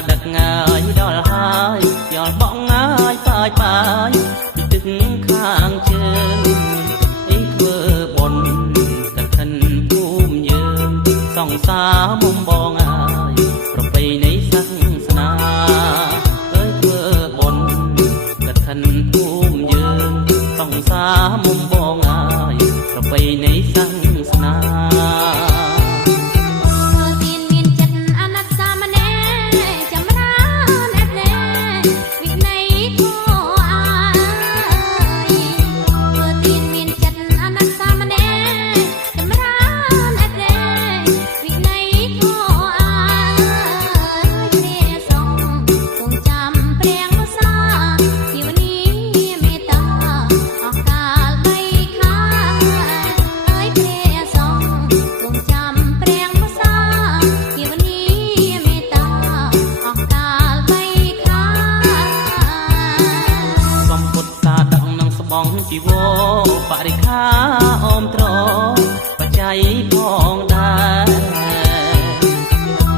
ក៏ដឹកងាយដល់ហើយយកបងងាយបាយបាយពីទឹកខាងជើងអីធ្វើបុណ្យកឋិនភូមិយើងសង្សារមុំបងអើយប្រពៃណីសាសនាអើយធ្វើបុណ្យកឋិនភូមិយើងសង្សារមុំបងអើយប្រពៃណីសាសនាជីវរបរិខាអមត្របច្ច័យផងដែរ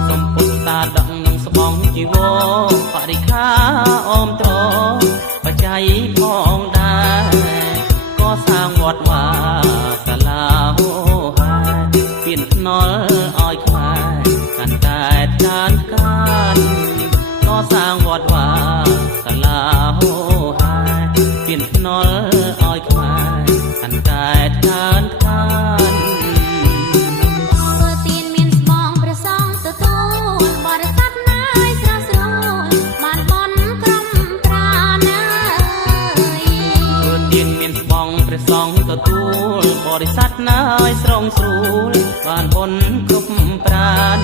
សំពុទ្ធសាដកនឹងស្បង់ជីវរបរិខាអមត្របច្ច័យផងដែរក៏សាងវត្តវាសាលាហោហាពៀនភ្នល់ឲ្យខ្មែរកាន់តែចានកានក៏សាងវត្តវាសាលាហោហាពៀនភ្នល់ឲ្យខ្មែរកាន់តែចានកានធ្វើទានមានស្បង់ព្រះសង្ឃទទួលបរិស័ទណាយស្រស់ស្រួលបានបន់ក្រុមប្រាណាយធ្វើទានមានស្បង់ព្រះសង្ឃទទួលបរិស័ទណាយស្រងស្រួលបានបន់គ្រប់ប្រាន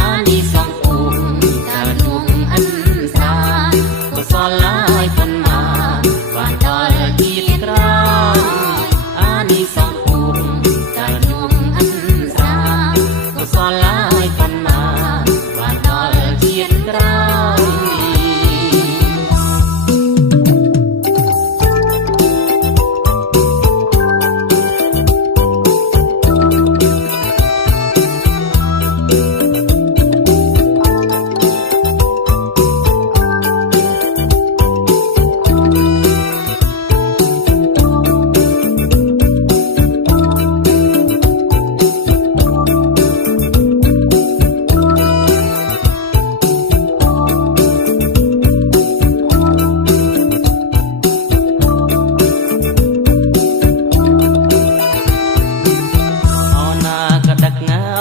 អានិសង្ឃពុំកាលនួងអិនស្រាកុសលឡាយប៉ុន្មានបានដល់ជាតិក្រោយអានិសង្ឃពុំកាលនួងអិនស្រាកុសលឡាយប៉ុន្មានបានដល់ជាតិក្រោ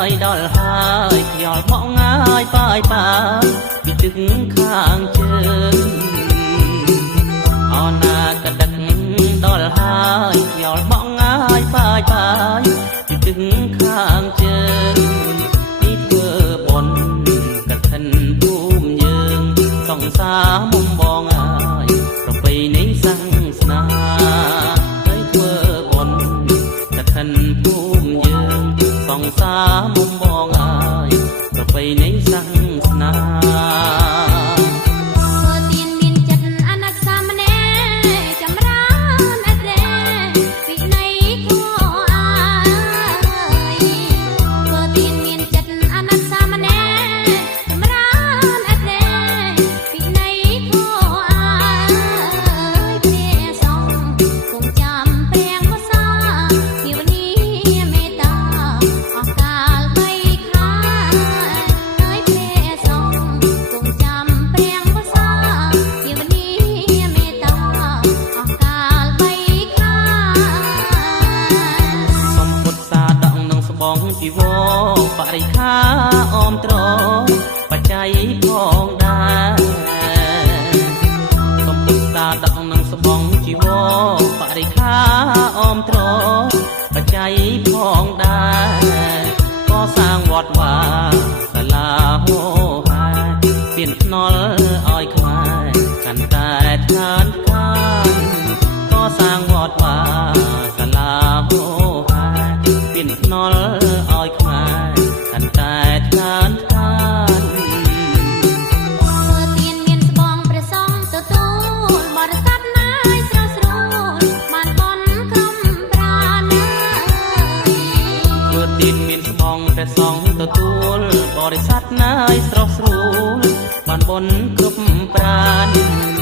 យដល់ហើយខ្យល់មកងាយបាយបាយពីទឹកខាងជើងអណាក៏ដឹកដល់ហើយខ្យល់មកងាយបាយបាយពីទឹកខាងជើងពីធ្វើបុណ្យកឋិនភូមិយើងសង្សារមុំបងអើយប្រពៃណីសាសនាហើយធ្វើបុណ្យកឋិនភូមិយើងសង្សារមុំបងអើយប្រពៃណីសាសនាធ្វើទានមានចិត្តអនុសាមនេរចម្រើនអត្រេវិន័យធម៌អើយធ្វើទានមានចិត្តអនុសាមនេរចម្រើនអត្រេវិន័យធម៌អើយព្រះសង្ឃគង់ចាំព្រះវសាភាវនាមេត្តាអស់កាលបីខាហើយព្រះសង្ឃគង់ចាំព្រះវសាភាវនាមេត្តាអស់កាលបីខាសំពុទ្ធសាដកនឹងស្បង់ជីវរបរិខាអមត្របច្ច័យផងដែរសំពុទ្ធសាដកនឹងស្បង់ជីវរបរិខាអមត្របច្ច័យផងដែរក៏សាងវត្តវាសាលាហោហាពៀនភ្នល់ឲ្យខ្មែរកាន់តែចានកានក៏សាងវត្តវាសាលាហោហាពៀនភ្នល់ឲ្យខ្មែរកាន់តែចានកានធ្វើទានមានស្បង់ព្រះសង្ឃទទួលបរិស័ទណាយស្រស់ស្រួលបានបន់ក្រុមប្រាណាយធ្វើទានមានស្បង់ព្រះ សង្ឃទទួលបរិស័ទណាយស្រស់ស្រួលបានបុណ្យគ្រប់ប្រាន